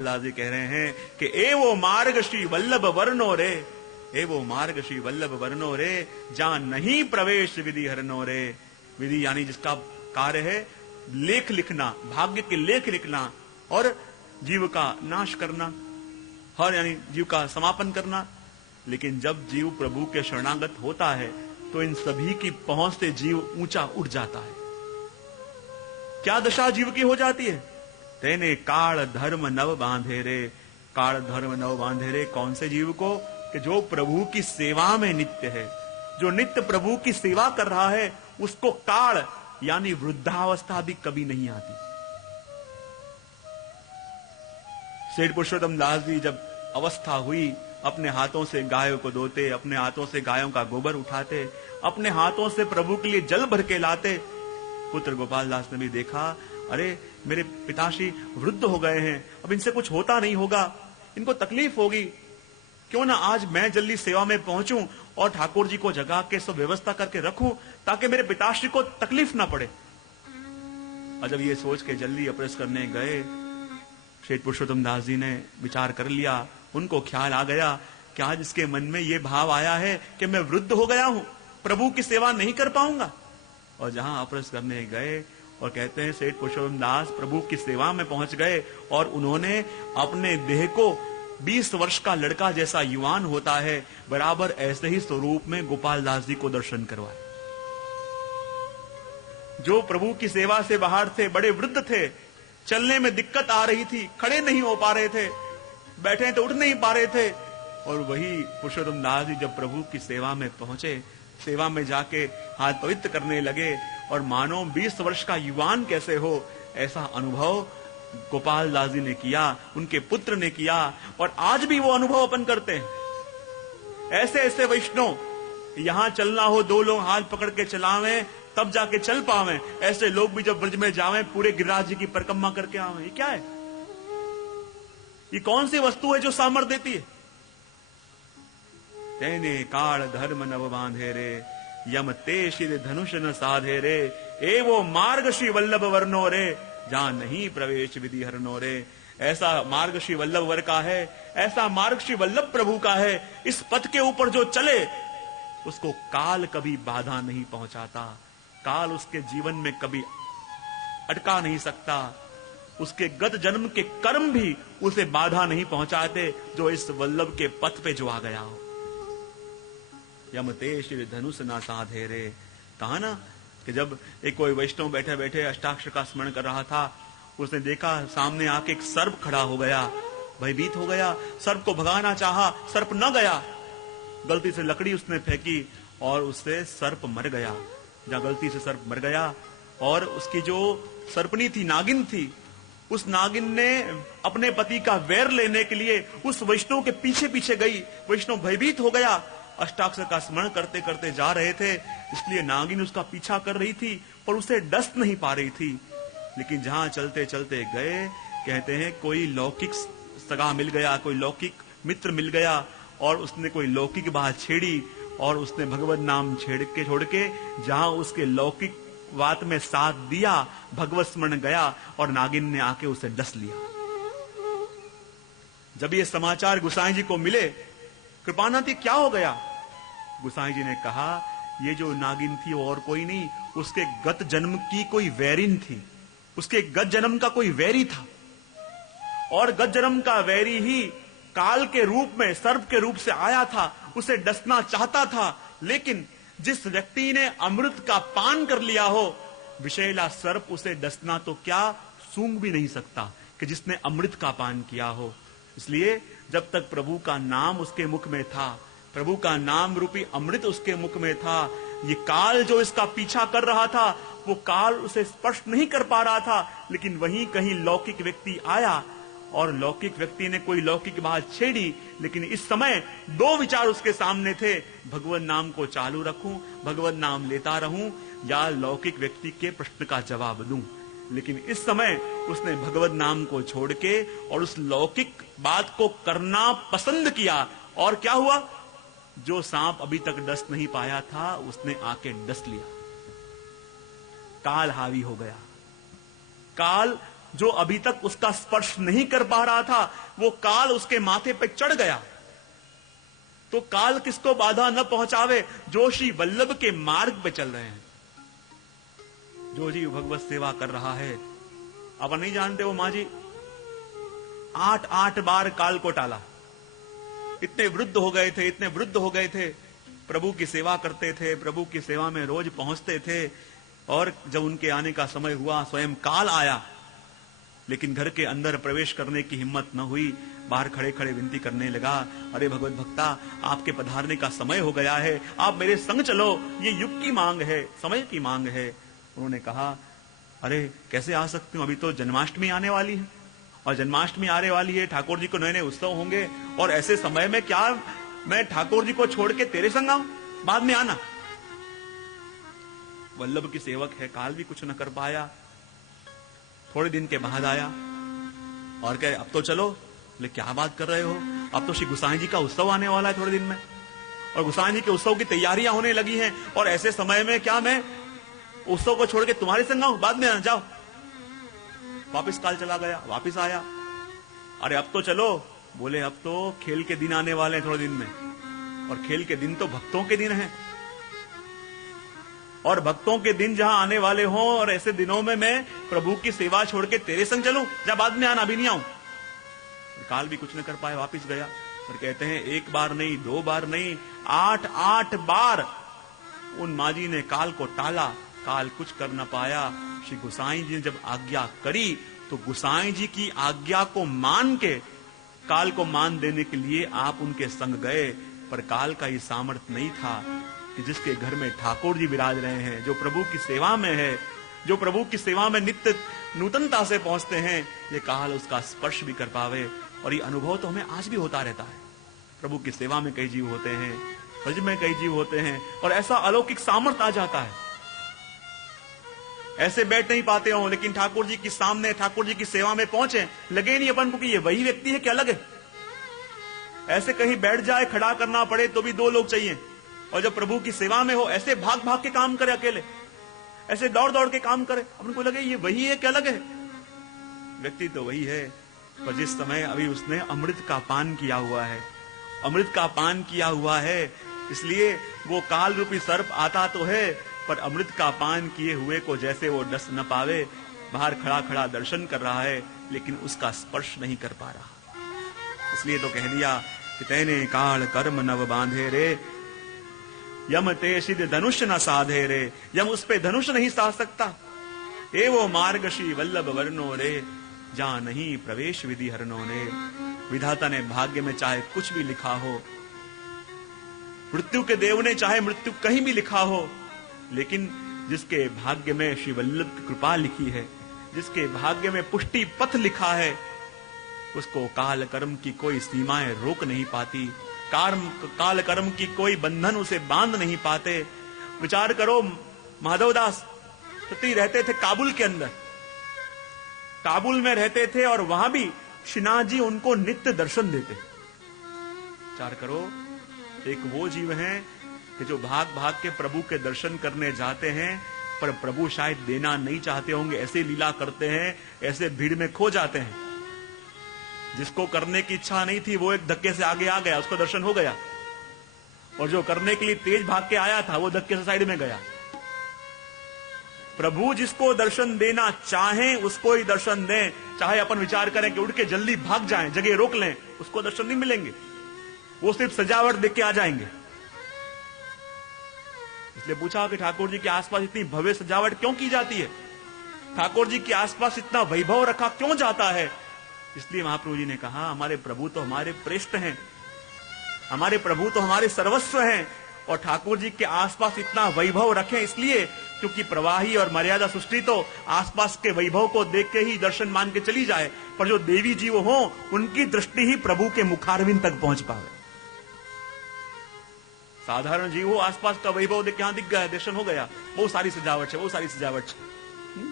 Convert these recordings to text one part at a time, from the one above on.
लाजी कह रहे हैं कि एवो मार्ग श्री वल्लभ वर्णो रे, एवो मार्ग श्री वल्लभ वर्णो रे, जहां नहीं प्रवेश विधि हरनो रे। विधि यानी जिसका कार्य है लेख लिखना, भाग्य के लेख लिखना और जीव का नाश करना, हर यानी जीव का समापन करना। लेकिन जब जीव प्रभु के शरणागत होता है तो इन सभी की पहुंच से जीव ऊंचा उठ जाता है। क्या दशा जीव की हो जाती है? तेने काल धर्म नव बांधे रे, काल धर्म नव बांधे रे। कौन से जीव को? कि जो प्रभु की सेवा में नित्य है, जो नित्य प्रभु की सेवा कर रहा है, उसको काल यानी वृद्धावस्था भी कभी नहीं आती। सेठ पुरुषोत्तम दास जी जब अवस्था हुई, अपने हाथों से गायों को धोते, अपने हाथों से गायों का गोबर उठाते, अपने हाथों से प्रभु के लिए जल भर के लाते। पुत्र गोपाल दास ने भी देखा, अरे मेरे पिताश्री वृद्ध हो गए हैं, अब इनसे कुछ होता नहीं होगा, इनको तकलीफ होगी, क्यों ना आज मैं जल्दी सेवा में पहुंचूं और ठाकुर जी को जगा के सब व्यवस्था करके रखूं ताकि मेरे पिताश्री को तकलीफ ना पड़े। और जब ये सोच के जल्दी अप्रस करने गए, सेठ पुरुषोत्तम दास जी ने विचार कर लिया, उनको ख्याल आ गया कि आज इसके मन में ये भाव आया है कि मैं वृद्ध हो गया हूं, प्रभु की सेवा नहीं कर पाऊंगा। और जहां अप्रस करने गए और कहते हैं सेठ पुरुषोत्तम दास प्रभु की सेवा में पहुंच गए और उन्होंने अपने देह को 20 वर्ष का लड़का जैसा युवान होता है बराबर ऐसे ही स्वरूप में गोपाल दास जी को दर्शन करवाए। जो प्रभु की सेवा से बाहर थे, बड़े वृद्ध थे, चलने में दिक्कत आ रही थी, खड़े नहीं हो पा रहे थे, बैठे तो उठ नहीं पा रहे थे। और वही पुरुषोत्तम दास जी जब प्रभु की सेवा में पहुंचे, सेवा में जाके हाथ पवित्र करने लगे और मानो 20 वर्ष का युवान कैसे हो ऐसा अनुभव गोपाल दास जी ने किया, उनके पुत्र ने किया और आज भी वो अनुभव अपन करते हैं। ऐसे ऐसे वैष्णव, यहां चलना हो 2 लोग हाथ पकड़ के चलावें तब जाके चल पावे, ऐसे लोग भी जब ब्रज में जावें पूरे गिरिराज जी की परिक्रमा करके आवे। ये क्या है? ये कौन सी वस्तु है जो सामर्थ्य देती है? तेने काल धर्म नव बांधे रे, यम ते शिर धनुष न साधे रे, एवो मार्ग श्री वल्लभ वर्णो रे, जहां नहीं प्रवेश विधि हरनो रे। ऐसा मार्ग श्री वल्लभ वर का है, ऐसा मार्ग श्री वल्लभ प्रभु का है। इस पथ के ऊपर जो चले उसको काल कभी बाधा नहीं पहुंचाता, काल उसके जीवन में कभी अटका नहीं सकता, उसके गत जन्म के कर्म भी उसे बाधा नहीं पहुंचाते जो इस वल्लभ के पथ पे जो आ गया हो। यमते श्री धनुष ना साधे रे। कहा ना कि जब एक कोई वैष्णव बैठे बैठे अष्टाक्षर का स्मरण कर रहा था, उसने देखा सामने आके एक सर्प खड़ा हो गया, भयभीत हो गया, सर्प को भगाना चाहा, सर्प न गया, गलती से लकड़ी उसने फेंकी और उससे सर्प मर गया। जहां गलती से सर्प मर गया और उसकी जो सर्पनी थी, नागिन थी, उस नागिन ने अपने पति का वैर लेने के लिए उस वैष्णव के पीछे पीछे गई। वैष्णव भयभीत हो गया, अष्टाक्षर का स्मरण करते करते जा रहे थे, इसलिए नागिन उसका पीछा कर रही थी पर उसे डस नहीं पा रही थी। लेकिन जहां चलते चलते गए, कहते हैं कोई लौकिक सगा मिल गया, कोई लौकिक मित्र मिल गया और उसने कोई लौकिक बात छेड़ी और उसने भगवत नाम छोड़ के जहां उसके लौकिक बात में साथ दिया, भगवत स्मरण गया और नागिन ने आके उसे डस लिया। जब ये समाचार गुसाई जी को मिले, कृपानाथ क्या हो गया? गुसाई जी ने कहा ये जो नागिन थी और कोई नहीं, उसके गत जन्म की कोई वैरिन थी, उसके गत जन्म का कोई वैरी था और गत जन्म का वैरी ही काल के रूप में, सर्प के रूप से आया था, उसे डसना चाहता था। लेकिन जिस व्यक्ति ने अमृत का पान कर लिया हो, विषैला सर्प उसे डसना तो क्या, सूंघ भी नहीं सकता कि जिसने अमृत का पान किया हो। इसलिए जब तक प्रभु का नाम उसके मुख में था, प्रभु का नाम रूपी अमृत उसके मुख में था, ये काल जो इसका पीछा कर रहा था वो काल उसे स्पर्श नहीं कर पा रहा था। लेकिन वहीं कहीं लौकिक व्यक्ति आया और लौकिक व्यक्ति ने कोई लौकिक बात छेड़ी। लेकिन इस समय 2 विचार उसके सामने थे, भगवत नाम को चालू रखूं, भगवत नाम लेता रहूं या लौकिक व्यक्ति के प्रश्न का जवाब दूं। लेकिन इस समय उसने भगवत नाम को छोड़ के और उस लौकिक बात को करना पसंद किया। और क्या हुआ? जो सांप अभी तक डस नहीं पाया था उसने आके डस लिया। काल हावी हो गया, काल जो अभी तक उसका स्पर्श नहीं कर पा रहा था, वो काल उसके माथे पे चढ़ गया। तो काल किसको बाधा न पहुंचावे, जो श्री वल्लभ के मार्ग पे चल रहे हैं, जो जी भगवत सेवा कर रहा है। अब नहीं जानते वो मां जी 8 बार काल को टाला। इतने वृद्ध हो गए थे, इतने वृद्ध हो गए थे, प्रभु की सेवा करते थे, प्रभु की सेवा में रोज पहुंचते थे, और जब उनके आने का समय हुआ स्वयं काल आया, लेकिन घर के अंदर प्रवेश करने की हिम्मत न हुई। बाहर खड़े खड़े विनती करने लगा, अरे भगवत भक्ता, आपके पधारने का समय हो गया है, आप मेरे संग चलो, ये युग की मांग है, समय की मांग है। उन्होंने कहा, अरे कैसे आ सकती हूं, अभी तो जन्माष्टमी आने वाली है, और जन्माष्टमी आने वाली है, ठाकुर जी को नए नए उत्सव होंगे, और ऐसे समय में क्या मैं ठाकुर जी को छोड़ के तेरे संग आऊं, बाद में आना। वल्लभ की सेवक है, काल भी कुछ न कर पाया। थोड़े दिन के बाद आया और कहे, अब तो चलो। बोले, क्या बात कर रहे हो, अब तो श्री गोसाई जी का उत्सव आने वाला है थोड़े दिन में, और गोसाई जी के उत्सव की तैयारियां होने लगी हैं, और ऐसे समय में क्या मैं उत्सव को छोड़ के तुम्हारे संग आऊं, बाद में आना, जाओ। वापिस काल चला गया, वापिस आया, अरे अब तो चलो। बोले, अब तो खेल के दिन आने वाले हैं थोड़े दिन में, और खेल के दिन तो भक्तों के दिन हैं, और भक्तों के दिन जहां आने वाले हों, और ऐसे दिनों में मैं प्रभु की सेवा छोड़ के तेरे संग चलूं, जा बाद में आना, अभी नहीं आऊं। काल भी कुछ न कर पाए, वापिस गया। और कहते हैं 1 बार नहीं, 2 बार नहीं, 8 बार उन माजी ने काल को टाला, काल कुछ कर न पाया। श्री गोसाई जी ने जब आज्ञा करी, तो गोसाई जी की आज्ञा को मान के, काल को मान देने के लिए आप उनके संग गए, पर काल का ये सामर्थ्य नहीं था कि जिसके घर में ठाकुर जी विराज रहे हैं, जो प्रभु की सेवा में है, जो प्रभु की सेवा में नित्य नूतनता से पहुंचते हैं, ये काल उसका स्पर्श भी कर पावे। और ये अनुभव तो हमें आज भी होता रहता है। प्रभु की सेवा में कई जीव होते हैं, ब्रज में कई जीव होते हैं, और ऐसा अलौकिक सामर्थ्य आ जाता है, ऐसे बैठ नहीं पाते हो, लेकिन ठाकुर जी के सामने, ठाकुर जी की सेवा में पहुंचे, लगे नहीं अपन को कि ये वही व्यक्ति है कि अलग है। ऐसे कहीं बैठ जाए, खड़ा करना पड़े तो भी 2 लोग चाहिए, और जब प्रभु की सेवा में हो, ऐसे भाग भाग के काम करे, अकेले ऐसे दौड़ दौड़ के काम करे, अपन को लगे ये वही है कि अलग है। व्यक्ति तो वही है, पर जिस समय अभी उसने अमृत का पान किया हुआ है, अमृत का पान किया हुआ है, इसलिए वो काल रूपी सर्प आता तो है, पर अमृत का पान किए हुए को जैसे वो डस न पावे, बाहर खड़ा खड़ा दर्शन कर रहा है, लेकिन उसका स्पर्श नहीं कर पा रहा। इसलिए तो कह दिया कि तैने काल कर्म नव बांधे रे, यम ते सिद्ध धनुष न साधे रे, यम उस पे धनुष नहीं साध सकता। ए वो मार्ग श्री वल्लभ वर्णो रे, जहां नहीं प्रवेश विधि हरनो ने। विधाता ने भाग्य में चाहे कुछ भी लिखा हो, मृत्यु के देव ने चाहे मृत्यु कहीं भी लिखा हो, लेकिन जिसके भाग्य में श्री वल्लभ की कृपा लिखी है, जिसके भाग्य में पुष्टि पथ लिखा है, उसको काल कर्म की कोई सीमाएं रोक नहीं पाती, काल कर्म की कोई बंधन उसे बांध नहीं पाते। विचार करो, माधवदास सती रहते थे काबुल के अंदर, काबुल में रहते थे, और वहां भी श्रीनाथ जी उनको नित्य दर्शन देते। विचार करो, एक वो जीव हैं कि जो भाग भाग के प्रभु के दर्शन करने जाते हैं, पर प्रभु शायद देना नहीं चाहते होंगे, ऐसे लीला करते हैं, ऐसे भीड़ में खो जाते हैं। जिसको करने की इच्छा नहीं थी, वो एक धक्के से आगे आ गया, उसको दर्शन हो गया, और जो करने के लिए तेज भाग के आया था, वो धक्के से साइड में गया। प्रभु जिसको दर्शन देना चाहें, उसको ही दर्शन दें। चाहे अपन विचार करें कि उड़ के जल्दी भाग जाएं, जगह रोक लें, उसको दर्शन नहीं मिलेंगे, वो सिर्फ सजावट देख के आ जाएंगे। इसलिए पूछा कि ठाकुर जी के आसपास इतनी भव्य सजावट क्यों की जाती है, ठाकुर जी के आसपास इतना वैभव रखा क्यों जाता है। इसलिए महाप्रभु जी ने कहा, हमारे प्रभु तो हमारे प्रेष्ठ हैं, हमारे प्रभु तो हमारे सर्वस्व हैं, और ठाकुर जी के आसपास इतना वैभव रखें इसलिए क्योंकि प्रवाही और मर्यादा सृष्टि तो आसपास के वैभव को देख के ही दर्शन मान के चली जाए, पर जो देवी जीव हो, उनकी दृष्टि ही प्रभु के मुखारविंद तक पहुंच पावे। साधारण जीव हो, आसपास का वैभव देख के यहां दिख गया, दर्शन हो गया, वो सारी सजावट है, वो सारी सजावट है।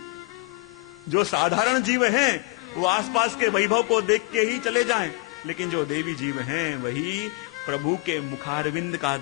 जो साधारण जीव हैं, वो आसपास के वैभव को देख के ही चले जाएं, लेकिन जो देवी जीव हैं, वही प्रभु के मुखारविंद का